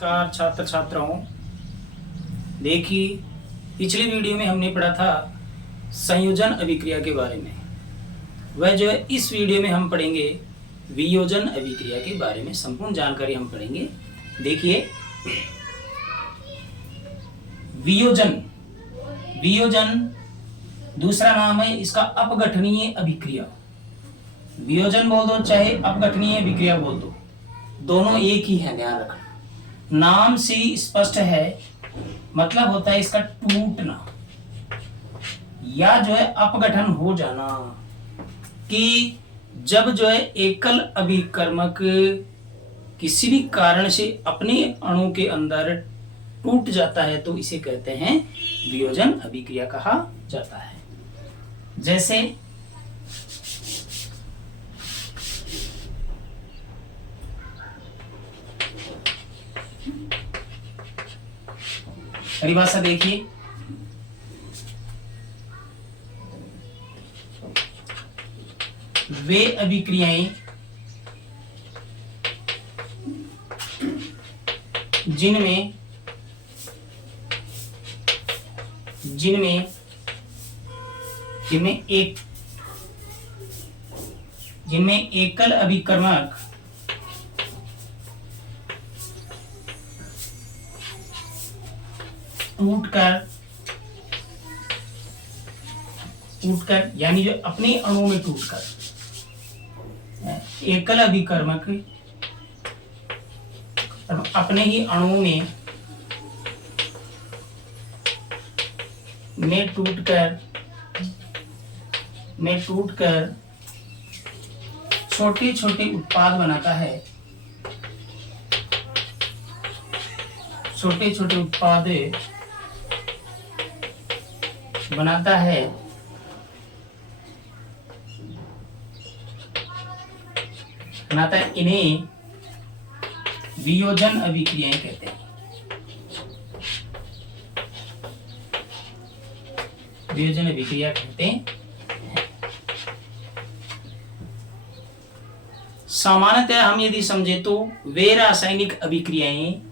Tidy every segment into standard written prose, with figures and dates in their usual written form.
नमस्कार छात्र छात्राओं। देखिए, पिछली वीडियो में हमने पढ़ा था संयोजन अभिक्रिया के बारे में। वह जो है इस वीडियो में हम पढ़ेंगे वियोजन अभिक्रिया के बारे में। संपूर्ण जानकारी हम पढ़ेंगे। देखिए, वियोजन वियोजन दूसरा नाम है इसका अपघटनीय अभिक्रिया। वियोजन बोल दो चाहे अपघटनीय अभिक्रिया बोल दो, दोनों एक ही है, ध्यान रखना। नाम से स्पष्ट है, मतलब होता है इसका टूटना या जो है अपघटन हो जाना। कि जब जो है एकल अभिकर्मक किसी भी कारण से अपने अणु के अंदर टूट जाता है तो इसे कहते हैं वियोजन अभिक्रिया कहा जाता है। जैसे परिभाषा देखिए, वे अभिक्रियाएं जिनमें जिनमें जिनमें एक जिनमें एकल अभिकर्मक टूटकर यानी जो अपने अणु में टूटकर, एकल अभिकर्मक अपने ही अणु में टूटकर छोटे छोटे उत्पाद बनाता है। छोटे छोटे उत्पाद बनाता है, इन्हें वियोजन अभिक्रियाएं कहते हैं। वियोजन अभिक्रिया कहते हैं। सामान्यतः हम यदि समझे तो वे रासायनिक अभिक्रियाएं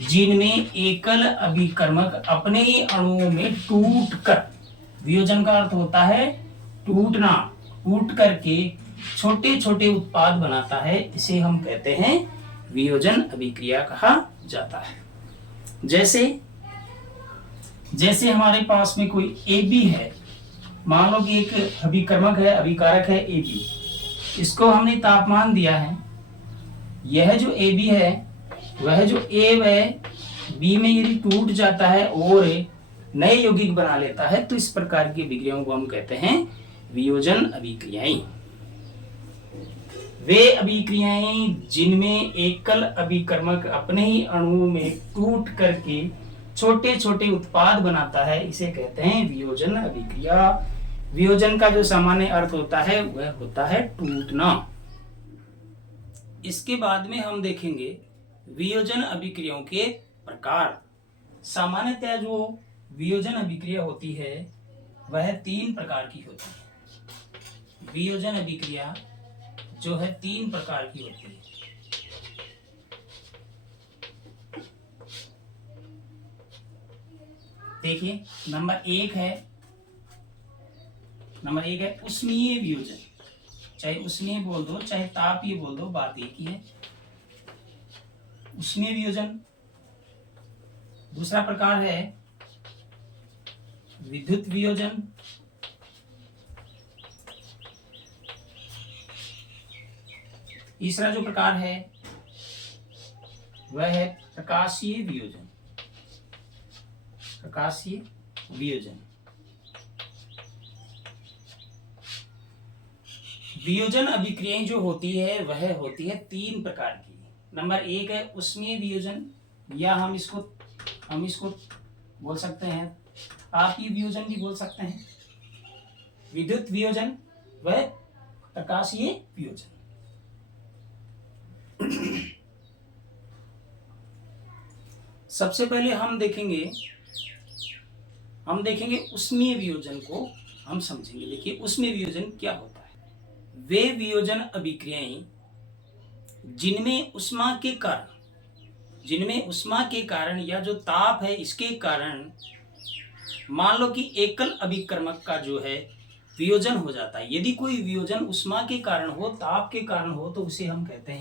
जिनमें एकल अभिकर्मक अपने ही अणुओं में टूटकर, वियोजन का अर्थ होता है टूटना, टूट करके छोटे छोटे उत्पाद बनाता है, इसे हम कहते हैं वियोजन अभिक्रिया कहा जाता है। जैसे हमारे पास में कोई AB है, मान लो कि एक अभिकर्मक है, अभिकारक है AB, इसको हमने तापमान दिया है। यह जो AB है वह जो A व B में यदि टूट जाता है और नए यौगिक बना लेता है तो इस प्रकार की अभिक्रियाओं को हम कहते हैं वियोजन अभिक्रियाएं। वे अभिक्रियाएं जिनमें एकल अभिकर्मक अपने ही अणु में टूट करके छोटे छोटे उत्पाद बनाता है, इसे कहते हैं वियोजन अभिक्रिया। वियोजन का जो सामान्य अर्थ होता है वह होता है टूटना। इसके बाद में हम देखेंगे वियोजन अभिक्रियाओं के प्रकार। सामान्यतः जो वियोजन अभिक्रिया होती है वह 3 प्रकार की होती है। वियोजन अभिक्रिया जो है 3 प्रकार की होती है। देखिए, नंबर एक है उष्मीय वियोजन। चाहे उष्मीय बोल दो चाहे तापीय बोल दो, बात एक ही है, उष्मीय वियोजन। दूसरा प्रकार है विद्युत वियोजन। तीसरा जो प्रकार है वह है प्रकाशीय वियोजन। प्रकाशीय वियोजन। वियोजन अभिक्रियाएं जो होती है वह होती है 3 प्रकार की। नंबर 1 है उष्मीय वियोजन, या हम इसको बोल सकते हैं तापीय वियोजन भी बोल सकते हैं। विद्युत वियोजन व प्रकाशीय वियोजन। सबसे पहले हम देखेंगे उष्मीय वियोजन को हम समझेंगे। देखिए, उष्मीय वियोजन क्या होता है। वे वियोजन अभिक्रियाएं जिनमें ऊष्मा के कारण जिनमें उष्मा के कारण या जो ताप है इसके कारण मान लो कि एकल अभिकर्मक का जो है वियोजन हो जाता है। यदि कोई वियोजन उष्मा के कारण हो, ताप के कारण हो, तो उसे हम कहते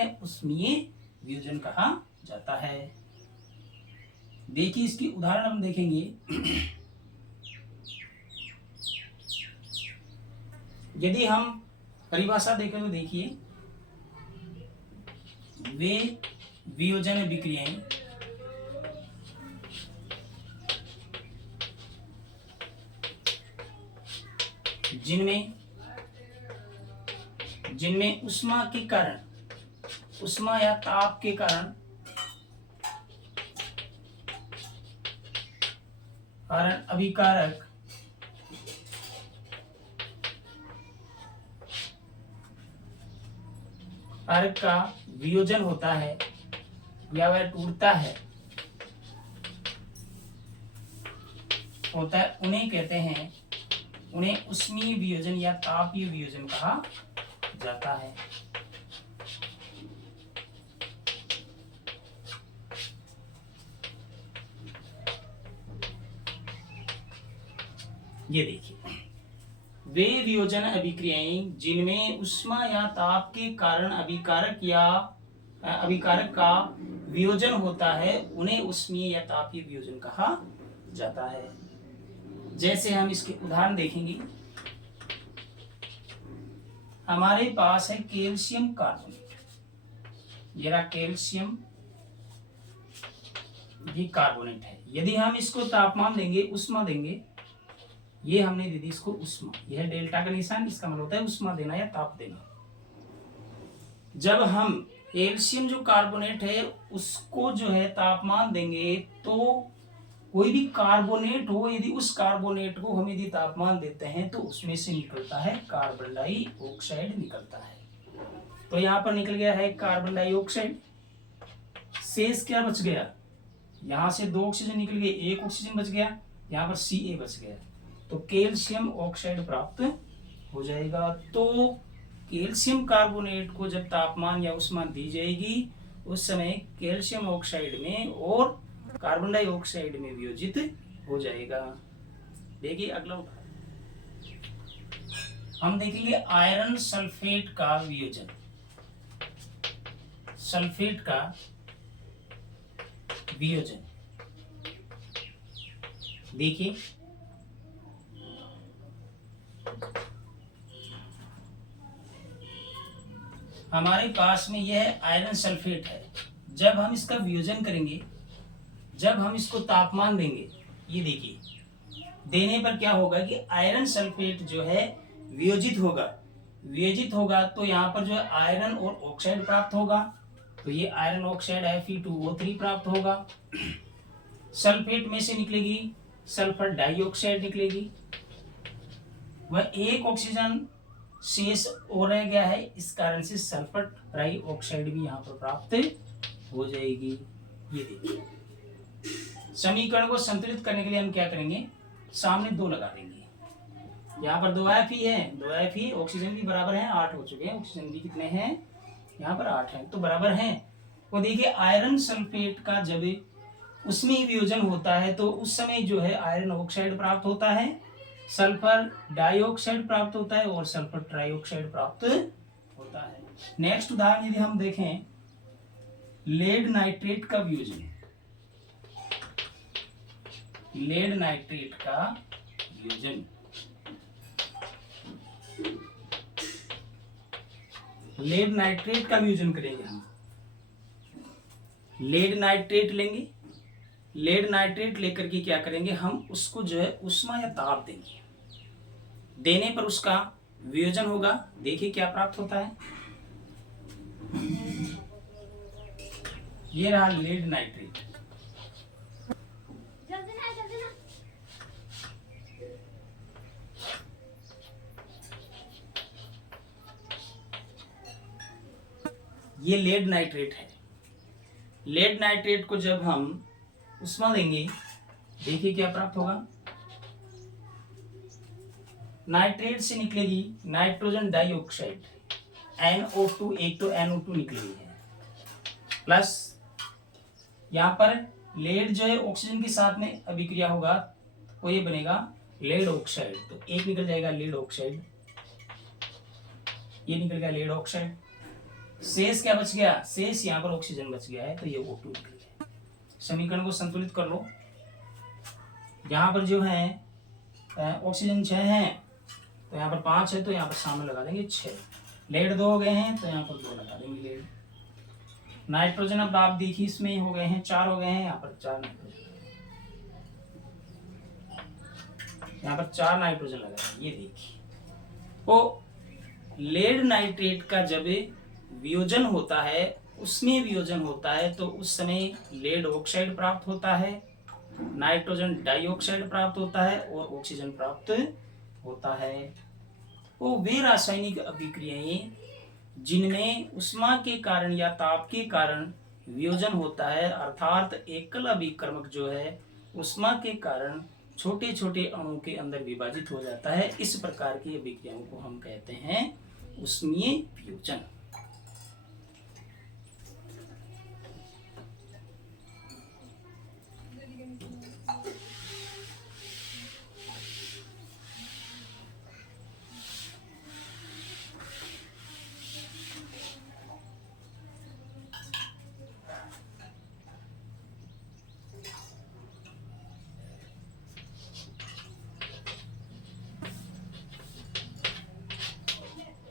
हैं उष्मीय वियोजन कहा जाता है। देखिए इसकी उदाहरण हम देखेंगे। यदि हम परिभाषा देखें तो देखिए, वे वियोजन विक्रियाएं जिनमें उष्मा के कारण, उष्मा या ताप के कारण अभिकारक कारक का वियोजन होता है या वह टूटता है उन्हें कहते हैं, उन्हें उष्मीय वियोजन या तापीय वियोजन कहा जाता है। ये देखिए, वे वियोजन अभिक्रियाएं जिनमें उष्मा या ताप के कारण अभिकारक का वियोजन होता है उन्हें उष्मीय या तापीय वियोजन कहा जाता है। जैसे हम इसके उदाहरण देखेंगे, हमारे पास है कैल्शियम कार्बोनेट, ये रहा कैल्शियम, ये कार्बोनेट है। यदि हम इसको तापमान देंगे, उष्मा देंगे, ये हमने दे दी इसको उष्मा, यह डेल्टा का निशान, इसका मतलब होता है उष्मा देना या ताप देना। जब हम कैल्शियम जो कार्बोनेट है उसको जो है तापमान देंगे, तो कोई भी कार्बोनेट हो, यदि उस कार्बोनेट को हम यदि तापमान देते हैं तो उसमें से निकलता है कार्बन डाइऑक्साइड निकलता है। तो यहाँ पर निकल गया है कार्बन डाइऑक्साइड। शेष क्या बच गया, यहाँ से 2 ऑक्सीजन निकल गए, 1 ऑक्सीजन बच गया, यहाँ पर Ca बच गया, तो कैल्शियम ऑक्साइड प्राप्त हो जाएगा। तो कैल्शियम कार्बोनेट को जब तापमान या उष्मा दी जाएगी उस समय कैल्शियम ऑक्साइड में और कार्बन डाइऑक्साइड में वियोजित हो जाएगा। देखिए अगला उदाहरण हम देखेंगे, आयरन सल्फेट का वियोजन। सल्फेट का वियोजन देखिए, हमारे पास में यह आयरन सल्फेट है। जब हम इसका वियोजन करेंगे, जब हम इसको तापमान देंगे, ये देखिए देने पर क्या होगा कि आयरन सल्फेट जो है वियोजित होगा तो यहाँ पर जो है आयरन और ऑक्साइड प्राप्त होगा, तो ये आयरन ऑक्साइड Fe2O3 प्राप्त होगा। सल्फेट में से निकलेगी सल्फर डाइऑक्साइड निकलेगी, वह 1 ऑक्सीजन शेष और रह गया है, इस कारण से सल्फर डाइऑक्साइड भी यहाँ पर प्राप्त हो जाएगी। ये देखिए, समीकरण को संतुलित करने के लिए हम क्या करेंगे, सामने 2 लगा देंगे। यहाँ पर 2 Fe है, 2 Fe, ऑक्सीजन भी बराबर है, 8 हो चुके हैं, ऑक्सीजन भी कितने हैं, यहाँ पर 8 हैं, तो बराबर हैं। तो देखिए आयरन सल्फेट का जब उसमें वियोजन होता है तो उस समय जो है आयरन ऑक्साइड प्राप्त होता है, सल्फर डाइऑक्साइड प्राप्त होता है और सल्फर ट्राइऑक्साइड प्राप्त होता है। नेक्स्ट उदाहरण यदि हम देखें, लेड नाइट्रेट का वियोजन। लेड नाइट्रेट का वियोजन, लेड नाइट्रेट का वियोजन करेंगे हम। लेड नाइट्रेट लेंगे, लेड नाइट्रेट लेकर के क्या करेंगे, हम उसको जो है उष्मा या ताप देंगे, देने पर उसका वियोजन होगा। देखिए क्या प्राप्त होता है, ये रहा लेड नाइट्रेट। ये लेड नाइट्रेट है। लेड नाइट्रेट को जब हम उष्मा देंगे, देखिए क्या प्राप्त होगा, नाइट्रेट से निकलेगी नाइट्रोजन डाइऑक्साइड NO2, एक तो NO2 निकलेगी है, प्लस यहाँ पर लेड जो है ऑक्सीजन के साथ में अभिक्रिया होगा तो ये बनेगा लेड ऑक्साइड। तो एक निकल जाएगा लेड ऑक्साइड, ये निकल गया लेड ऑक्साइड। शेष क्या बच गया? शेष यहाँ पर ऑक्सीजन बच गया है, तो ये O2 निकल गया। समीकरण को संतुलित कर लो। यहाँ पर जो है ऑक्सीजन 6 है, तो यहाँ पर 5 है, तो यहाँ पर सामने लगा देंगे 6। लेड 2 हो गए हैं, तो यहाँ पर 2 लगा देंगे लेड। नाइट्रोजन अब आप देखिए इसमें हो गए हैं 4 हो गए हैं, यहाँ पर 4 नाइट्रोजन, यहाँ पर 4 नाइट्रोजन लगा। ये देखिए, तो लेड नाइट्रेट का जब वियोजन होता है, उसमें वियोजन होता है, तो उस समय लेड ऑक्साइड प्राप्त होता है, नाइट्रोजन डाइऑक्साइड प्राप्त होता है और ऑक्सीजन प्राप्त होता है। वो वे रासायनिक अभिक्रियाएं जिनमें उष्मा के कारण या ताप के कारण वियोजन होता है, अर्थात एकल अभिकर्मक जो है उष्मा के कारण छोटे छोटे अणुओं के अंदर विभाजित हो जाता है, इस प्रकार की अभिक्रियाओं को हम कहते हैं उष्मीय वियोजन।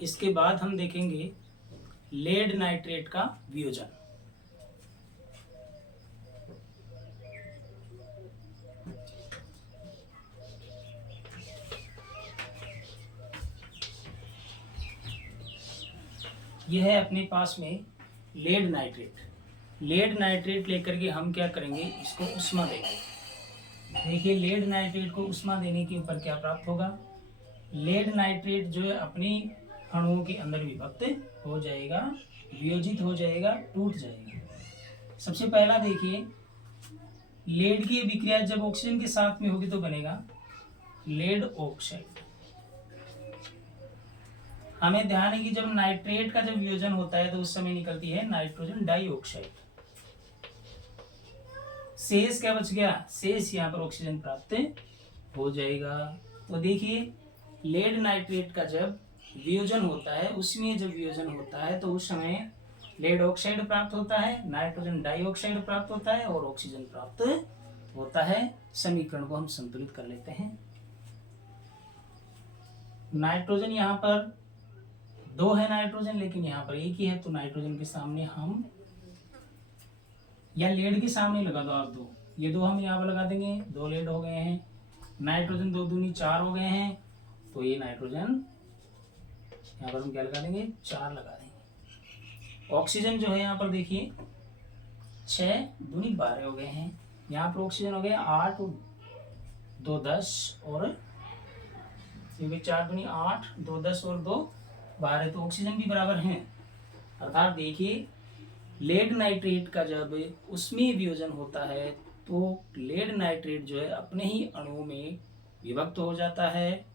इसके बाद हम देखेंगे लेड नाइट्रेट का वियोजन। यह है अपने पास में लेड नाइट्रेट। लेड नाइट्रेट लेकर के हम क्या करेंगे, इसको उष्मा देंगे। देखिए लेड नाइट्रेट को उष्मा देने के ऊपर क्या प्राप्त होगा, लेड नाइट्रेट जो है अपनी अणुओं के अंदर विभक्त हो जाएगा, वियोजित हो जाएगा, टूट जाएगा। सबसे पहला देखिए, लेड की अभिक्रिया जब ऑक्सीजन के साथ में होगी तो बनेगा लेड ऑक्साइड। हमें ध्यान है कि जब नाइट्रेट का जब वियोजन होता है तो उस समय निकलती है नाइट्रोजन डाइऑक्साइड। शेष क्या बच गया, शेष यहाँ पर ऑक्सीजन प्राप्त हो जाएगा। तो देखिए लेड नाइट्रेट का जब वियोजन होता है, उसमें जब वियोजन होता है तो उस समय लेड ऑक्साइड प्राप्त होता है, नाइट्रोजन डाइऑक्साइड प्राप्त होता है और ऑक्सीजन प्राप्त होता है। समीकरण को हम संतुलित कर लेते हैं। नाइट्रोजन यहाँ पर 2 है नाइट्रोजन, लेकिन यहाँ पर 1 ही है, तो नाइट्रोजन के सामने हम, या लेड के सामने लगा दो आप 2, ये 2 हम यहाँ पर लगा देंगे, 2 लेड हो गए हैं। नाइट्रोजन 2 दूनी 4 हो गए हैं, तो ये नाइट्रोजन यहाँ पर हम क्या लगा देंगे, 4 लगा देंगे। ऑक्सीजन जो है यहाँ पर देखिए 6 दूनी 12 हो गए हैं, यहाँ पर ऑक्सीजन हो गया 8 और 2 10 और 4 दूनी 8, 2 10 और 2 12, तो ऑक्सीजन भी बराबर हैं। अर्थात देखिए लेड नाइट्रेट का जब उसमें वियोजन होता है तो लेड नाइट्रेट जो है अपने ही अणुओं में विभक्त हो जाता है,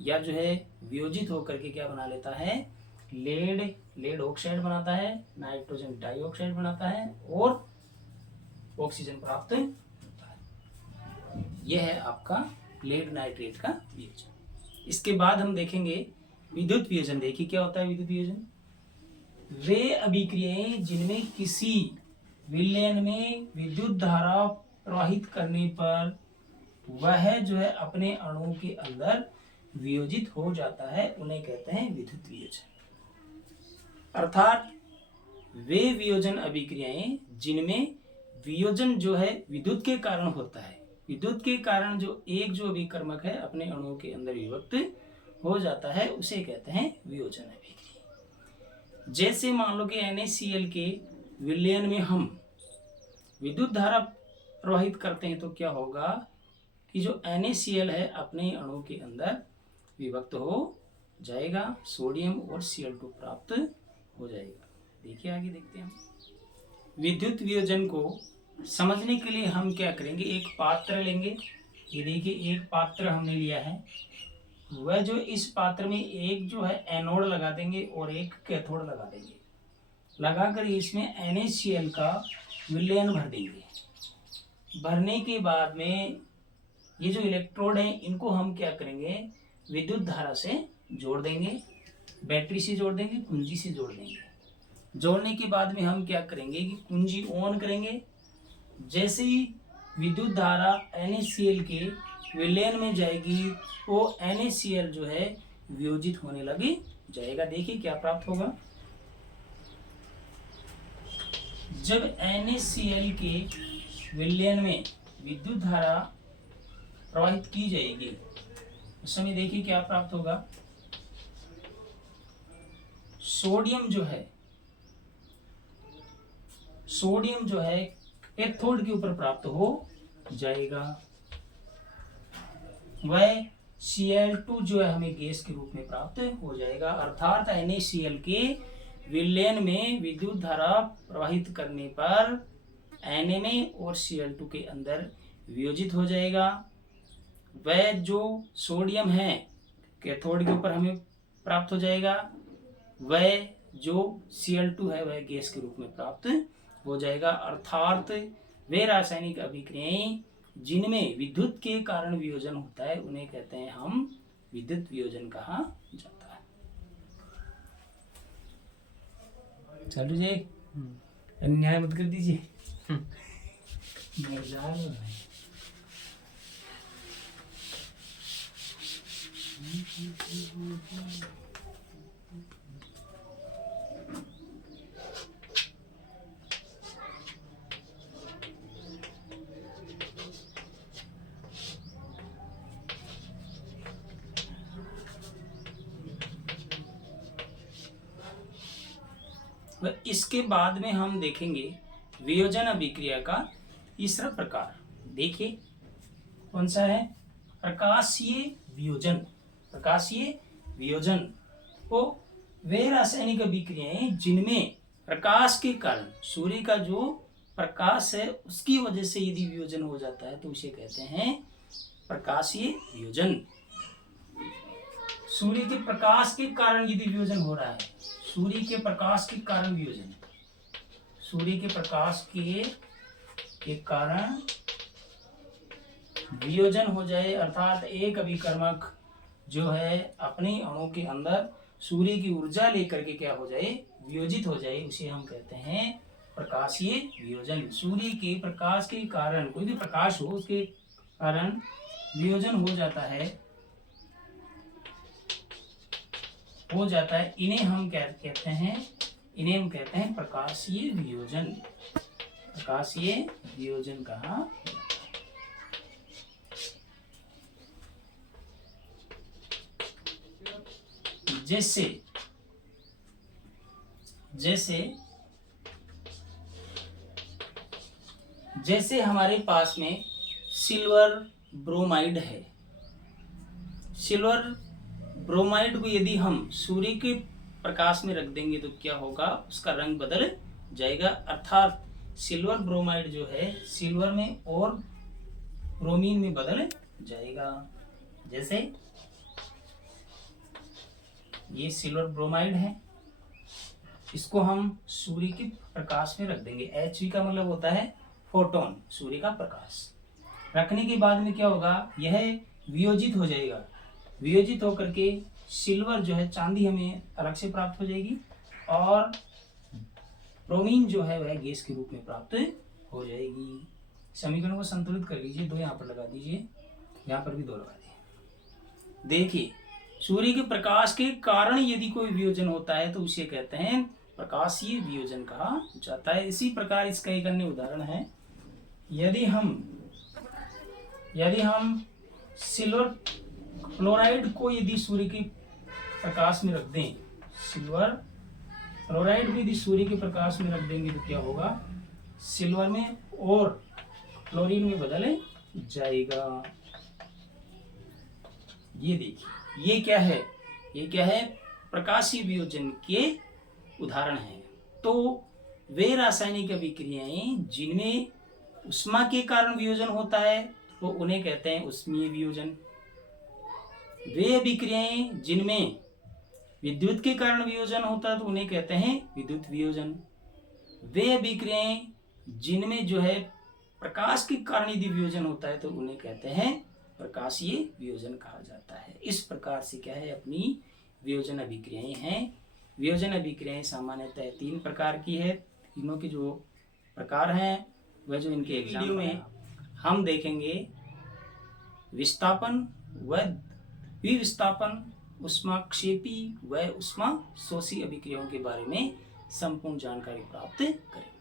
या जो है वियोजित होकर के क्या बना लेता है, लेड ऑक्साइड बनाता है, नाइट्रोजन डाइऑक्साइड बनाता है और ऑक्सीजन प्राप्त होता है। यह है आपका लेड नाइट्रेट का वियोजन। इसके बाद हम देखेंगे विद्युत वियोजन। देखिए क्या होता है विद्युत वियोजन, वे अभिक्रियाएं जिनमें किसी विलयन में विद्युत धारा प्रवाहित करने पर वह जो है अपने अणु के अंदर वियोजित हो जाता है, उन्हें कहते हैं विद्युत वियोजन। अर्थात वे वियोजन अभिक्रियाएं जिनमें वियोजन जो है विद्युत के कारण होता है, विद्युत के कारण जो एक जो अभिकर्मक है अपने अणुओं के अंदर विभक्त हो जाता है, उसे कहते हैं वियोजन अभिक्रिया। जैसे मान लो कि NaCl के विलयन में हम विद्युत धारा प्रवाहित करते हैं तो क्या होगा कि जो NaCl है अपने अणु के अंदर विभक्त हो जाएगा, सोडियम और Cl2 प्राप्त हो जाएगा। देखिए आगे देखते हैं। विद्युत वियोजन को समझने के लिए हम क्या करेंगे, एक पात्र लेंगे। ये देखिए एक पात्र हमने लिया है, वह जो इस पात्र में एक जो है एनोड लगा देंगे और एक कैथोड लगा देंगे। लगाकर इसमें NaCl का विलयन भर देंगे। भरने के बाद में ये जो इलेक्ट्रोड है इनको हम क्या करेंगे, विद्युत धारा से जोड़ देंगे, बैटरी से जोड़ देंगे, कुंजी से जोड़ देंगे। जोड़ने के बाद में हम क्या करेंगे कि कुंजी ऑन करेंगे। जैसे ही विद्युत धारा NaCl के विलयन में जाएगी वो NaCl जो है वियोजित होने लगी जाएगा। देखिए क्या प्राप्त होगा। जब NaCl के विलयन में विद्युत धारा प्रवाहित की जाएगी उस समय देखिए क्या प्राप्त होगा। सोडियम जो है कैथोड के ऊपर प्राप्त हो जाएगा। वह Cl2 जो है हमें गैस के रूप में प्राप्त हो जाएगा। अर्थात NaCl के विलयन में विद्युत धारा प्रवाहित करने पर Na और Cl2 के अंदर वियोजित हो जाएगा। वह जो सोडियम है कैथोड के ऊपर हमें प्राप्त हो जाएगा। वह जो Cl2 है वह गैस के रूप में प्राप्त हो जाएगा। अर्थात वे रासायनिक अभिक्रियाएं जिनमें विद्युत के कारण वियोजन होता है उन्हें कहते हैं हम विद्युत वियोजन कहा जाता है। चालू जी अन्याय मत कर दीजिए। इसके बाद में हम देखेंगे वियोजन अभिक्रिया का तीसरा प्रकार। देखिए कौन सा है, प्रकाशीय वियोजन। प्रकाशीय वियोजन को वे रासायनिक अभिक्रियाएं जिनमें प्रकाश के कारण, सूर्य का जो प्रकाश है उसकी वजह से यदि वियोजन हो जाता है तो उसे कहते हैं प्रकाशीय वियोजन। सूर्य के प्रकाश के कारण यदि वियोजन हो रहा है, सूर्य के प्रकाश के कारण वियोजन, सूर्य के प्रकाश के कारण वियोजन हो जाए, अर्थात एक अभिकर्मक जो है अपने अणु के अंदर सूर्य की ऊर्जा लेकर के क्या हो जाए, वियोजित हो जाए, उसे हम कहते हैं प्रकाशीय वियोजन। सूर्य के प्रकाश के कारण, कोई भी प्रकाश हो उसके कारण वियोजन हो जाता है, इन्हें हम क्या कहते हैं, इन्हें हम कहते हैं प्रकाशीय वियोजन। प्रकाशीय वियोजन कहा। जैसे हमारे पास में सिल्वर ब्रोमाइड है। सिल्वर ब्रोमाइड को यदि हम सूर्य के प्रकाश में रख देंगे तो क्या होगा, उसका रंग बदल जाएगा। अर्थात सिल्वर ब्रोमाइड जो है सिल्वर में और ब्रोमीन में बदल जाएगा। जैसे ये सिल्वर ब्रोमाइड है, इसको हम सूर्य के प्रकाश में रख देंगे। Hv का मतलब होता है फोटोन, सूर्य का प्रकाश। रखने के बाद में क्या होगा, यह वियोजित हो जाएगा। वियोजित होकर के सिल्वर जो है, चांदी हमें अलग से प्राप्त हो जाएगी और ब्रोमीन जो है वह गैस के रूप में प्राप्त हो जाएगी। समीकरण को संतुलित कर लीजिए, 2 यहाँ पर लगा दीजिए, यहाँ पर भी 2 लगा दिए। देखिए सूर्य के प्रकाश के कारण यदि कोई वियोजन होता है तो उसे कहते हैं प्रकाशीय वियोजन कहा जाता है। इसी प्रकार इसका एक अन्य उदाहरण है, यदि हम सिल्वर क्लोराइड को यदि सूर्य के प्रकाश में रख दें, सिल्वर क्लोराइड को यदि सूर्य के प्रकाश में रख देंगे तो क्या होगा, सिल्वर में और क्लोरीन में बदल जाएगा। ये देखिए ये क्या है, ये क्या है, प्रकाशीय वियोजन के उदाहरण हैं। तो वे रासायनिक अभिक्रियाएं जिनमें उष्मा के कारण वियोजन होता है वो उन्हें कहते हैं उष्मीय वियोजन। वे अभिक्रियाएं जिनमें विद्युत के कारण वियोजन होता है तो उन्हें कहते हैं विद्युत वियोजन। वे अभिक्रियाएं जिनमें जो है प्रकाश के कारण यदि वियोजन होता है तो उन्हें कहते हैं प्रकाशीय वियोजन कहा जाता है। इस प्रकार से क्या है अपनी वियोजन अभिक्रियाएं हैं। वियोजन अभिक्रियाएं सामान्यतः 3 प्रकार की है। तीनों के जो प्रकार हैं वह जो इनके वीडियो में हम देखेंगे विस्थापन व विस्थापन, ऊष्माक्षेपी व ऊष्मा शोषी अभिक्रियाओं के बारे में संपूर्ण जानकारी प्राप्त करेंगे।